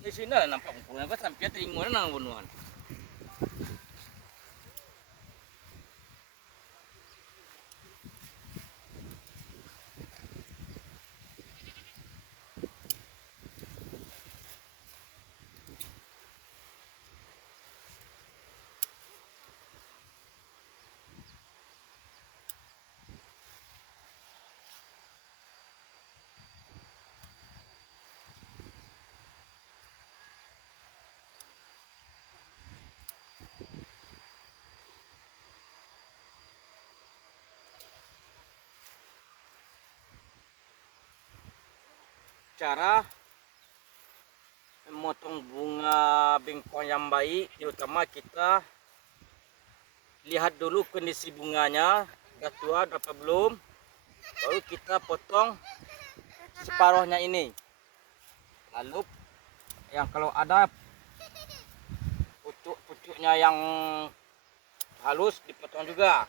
Di sini lah nampak punya apa sampai teringmu nang bunuhan. Cara memotong bunga bengkoang yang baik, terutama kita lihat dulu kondisi bunganya, udah tua, apa belum, baru kita potong separuhnya ini. Lalu yang kalau ada pucuk-pucuknya yang halus dipotong juga.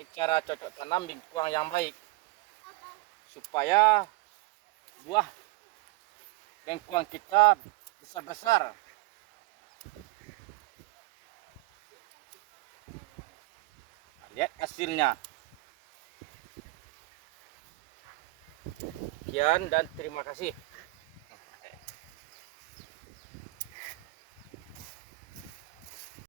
Ini cara cocok tanam bengkoang yang baik, supaya buah bengkoang kita besar-besar. Lihat hasilnya. Sekian dan terima kasih.